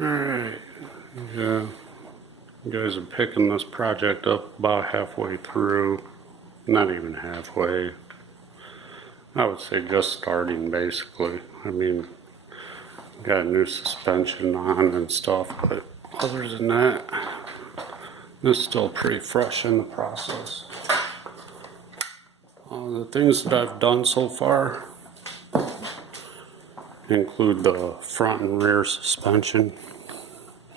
Alright, yeah, you guys are picking this project up about halfway through, not even halfway. I would say just starting basically. I mean, got a new suspension on and stuff, but other than that, this is still pretty fresh in the process. The things that I've done so far include the front and rear suspension.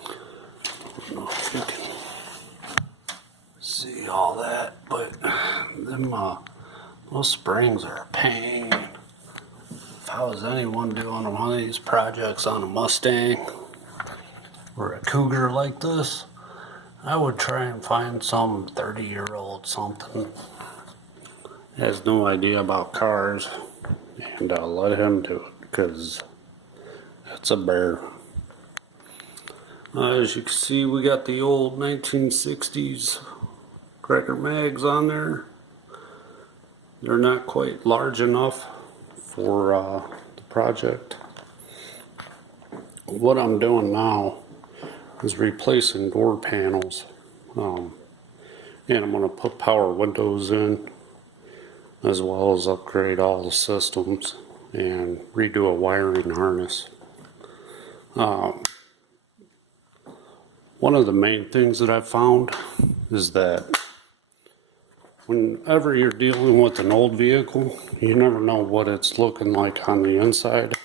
I don't know if you can see all that, but those springs are a pain. If I was anyone doing one of these projects on a Mustang or a Cougar like this, I would try and find some 30-year-old something has no idea about cars and let him do it, because that's a bear. As you can see, we got the old 1960s cracker mags on there. They're not quite large enough for the project. What I'm doing now is replacing door panels, and I'm going to put power windows in, as well as upgrade all the systems and redo a wiring harness. One of the main things that I've found is that whenever you're dealing with an old vehicle, you never know what it's looking like on the inside.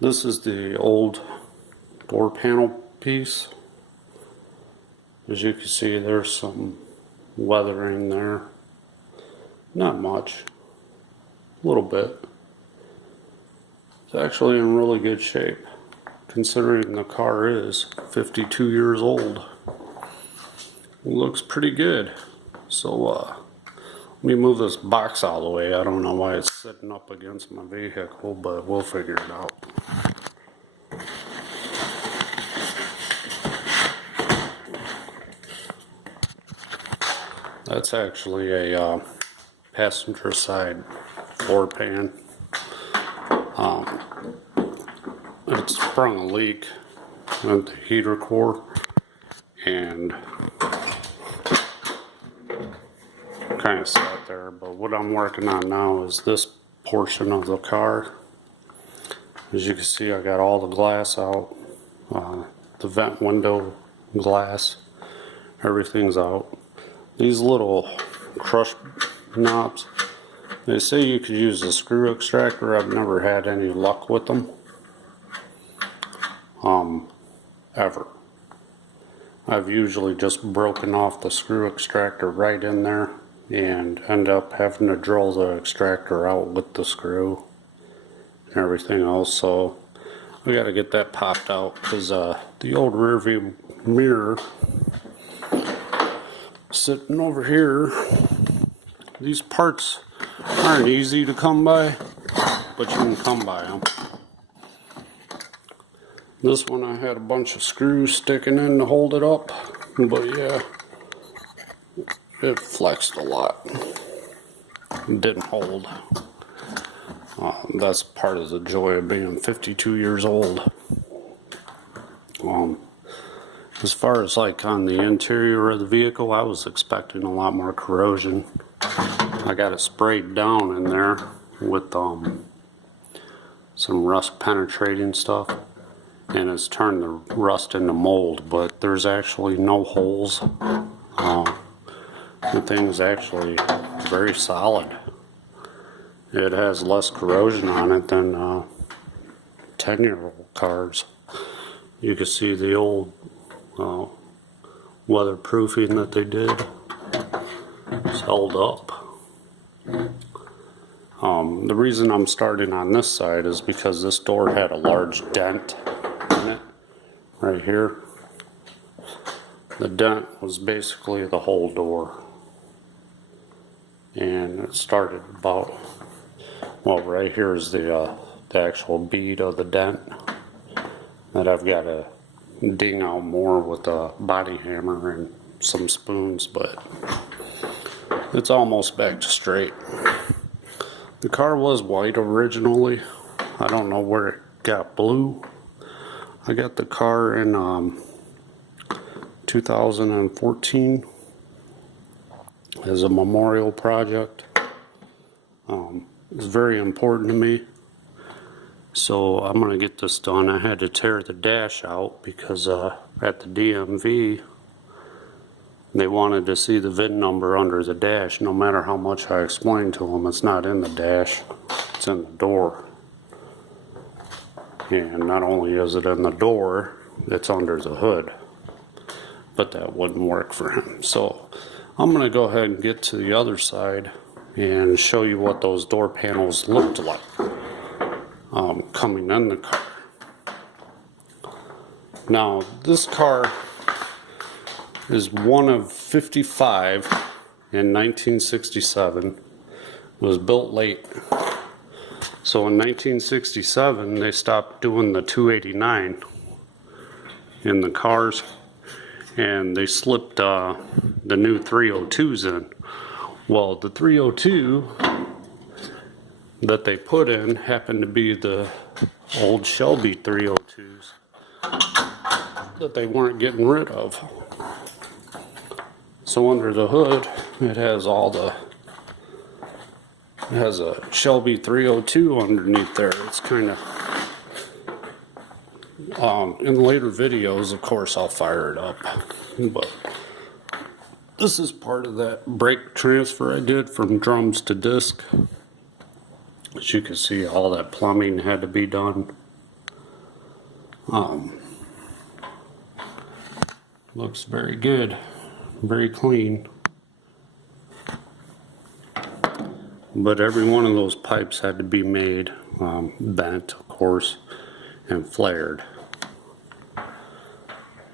This is the old door panel piece. As you can see, there's some weathering there. Not much, a little bit. It's actually in really good shape, considering the car is 52 years old. It looks pretty good. So let me move this box out of the way. I don't know why it's sitting up against my vehicle, but we'll figure it out. That's actually a passenger side floor pan. It sprung a leak at the heater core and kind of sat there, but what I'm working on now is this portion of the car. As you can see, I got all the glass out, the vent window glass, everything's out. These little crush knobs, they say you could use a screw extractor. I've never had any luck with them, ever. I've usually just broken off the screw extractor right in there and end up having to drill the extractor out with the screw and everything else. So we got to get that popped out, because the old rear view mirror sitting over here, these parts aren't easy to come by, but you can come by them. This one I had a bunch of screws sticking in to hold it up, but yeah, it flexed a lot. It didn't hold. That's part of the joy of being 52 years old. As far as like on the interior of the vehicle, I was expecting a lot more corrosion. I got it sprayed down in there with some rust penetrating stuff, and it's turned the rust into mold, but there's actually no holes. The thing's actually very solid. It has less corrosion on it than 10-year-old cars. You can see the old weatherproofing that they did. It's held up. The reason I'm starting on this side is because this door had a large dent in it, right here. The dent was basically the whole door, and it started about, well, right here is the actual bead of the dent that I've got to ding out more with a body hammer and some spoons, but it's almost back to straight. The car was white originally. I don't know where it got blue. I got the car in 2014 as a memorial project. It's very important to me. So I'm going to get this done. I had to tear the dash out because at the DMV they wanted to see the VIN number under the dash. No matter how much I explained to them, it's not in the dash, it's in the door. And not only is it in the door, it's under the hood. But that wouldn't work for him. So I'm going to go ahead and get to the other side and show you what those door panels looked like coming in the car. Now, this car is one of 55 in 1967. It was built late. So in 1967, they stopped doing the 289 in the cars, and they slipped the new 302s in. Well, the 302 that they put in happened to be the old Shelby 302s that they weren't getting rid of. So under the hood, it has a Shelby 302 underneath there. It's kind of in later videos, of course, I'll fire it up, but this is part of that brake transfer I did from drums to disc. As you can see, all that plumbing had to be done. Looks very good, very clean. But every one of those pipes had to be made, bent, of course, and flared.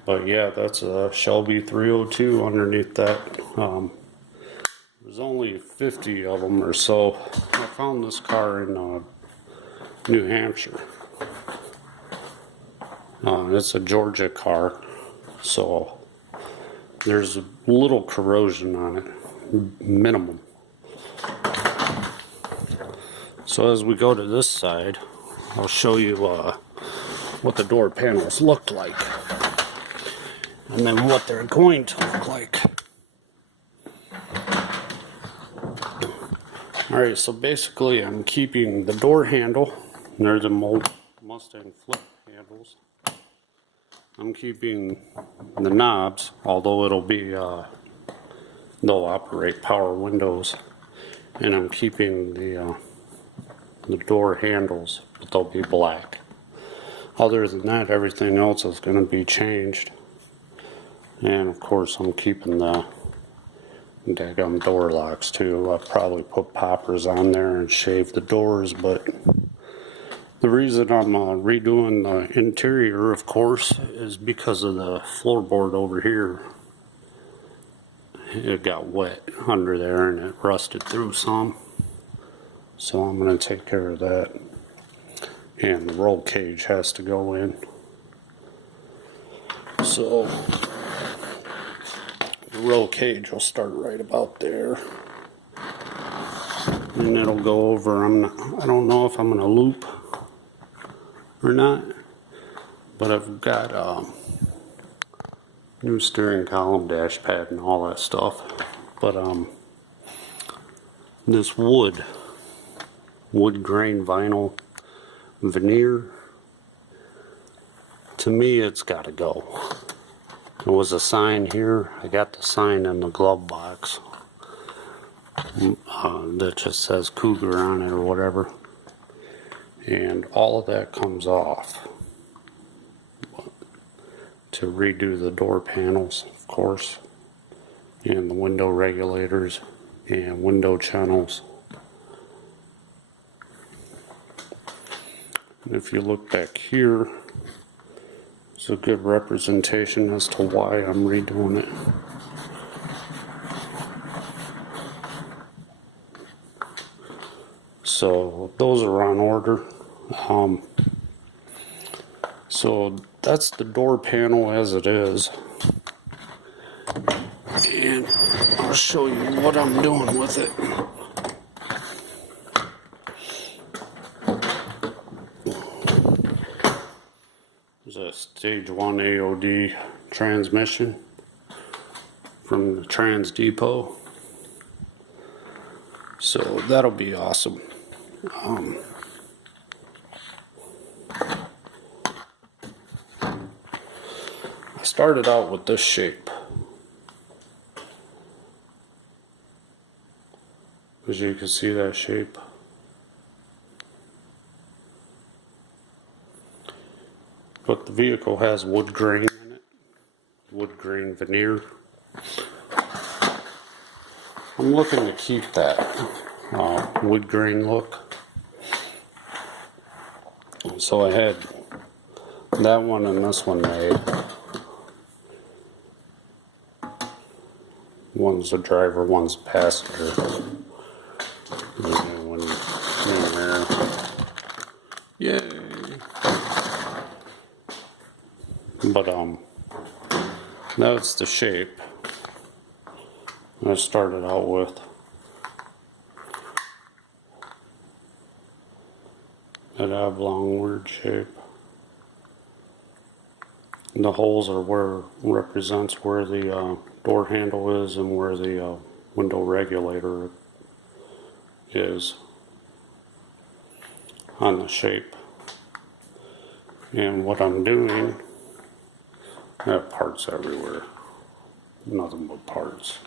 But yeah, that's a Shelby 302 underneath that. There's only 50 of them or so. I found this car in New Hampshire. It's a Georgia car, so there's a little corrosion on it, minimum. So as we go to this side, I'll show you what the door panels looked like, and then what they're going to look like. Alright, so basically I'm keeping the door handle. They're the Mustang flip handles. I'm keeping the knobs, although they'll operate power windows. And I'm keeping the door handles, but they'll be black. Other than that, everything else is going to be changed. And of course, I'm keeping the daggum door locks too. I'll probably put poppers on there and shave the doors, but the reason I'm redoing the interior, of course, is because of the floorboard over here. It got wet under there and it rusted through some. So I'm going to take care of that. And the roll cage has to go in. So the roll cage will start right about there. And it'll go over. I don't know if I'm going to loop or not. But I've got new steering column, dash pad, and all that stuff. But this wood grain vinyl veneer, to me, it's got to go. There was a sign here. I got the sign in the glove box that just says Cougar on it or whatever, and all of that comes off. To redo the door panels, of course, and the window regulators and window channels. And if you look back here, it's a good representation as to why I'm redoing it. So those are on order. So that's the door panel as it is. And I'll show you what I'm doing with it. There's a stage 1 AOD transmission from the Trans Depot. So that'll be awesome. I started out with this shape. As you can see, that shape. But the vehicle has wood grain in it. Wood grain veneer. I'm looking to keep that wood grain look. So I had that one and this one made. One's a driver, one's a passenger. And one in there. Yay! But that's the shape I started out with. That oblong weird shape. And the holes are where represents where the door handle is and where the window regulator is on the shape. And what I'm doing, I have parts everywhere. Nothing but parts.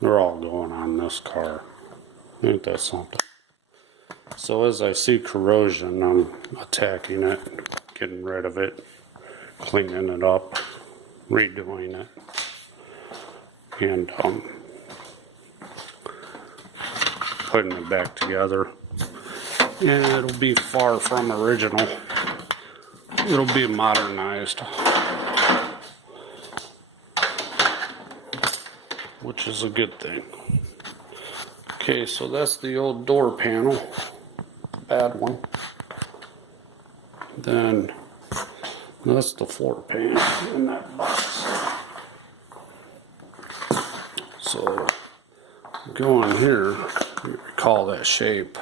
They're all going on this car. Ain't that something? So as I see corrosion, I'm attacking it, getting rid of it, cleaning it up, redoing it, and putting it back together. And it'll be far from original. It'll be modernized, which is a good thing. Okay, so that's the old door panel, bad one. Then that's the floor pan in that box. So go in here, you recall that shape.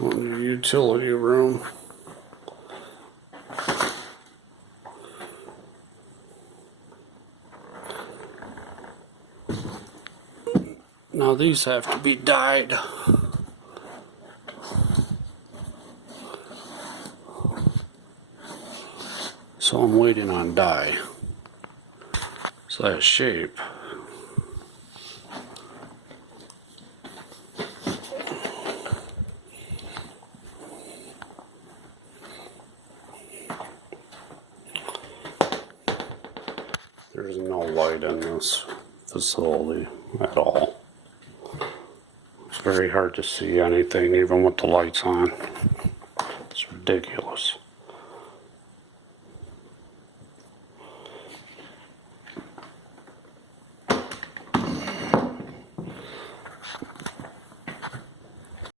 On your utility room. Now these have to be dyed. So I'm waiting on dye. So that shape. There's no light in this facility at all. It's very hard to see anything even with the lights on. It's ridiculous.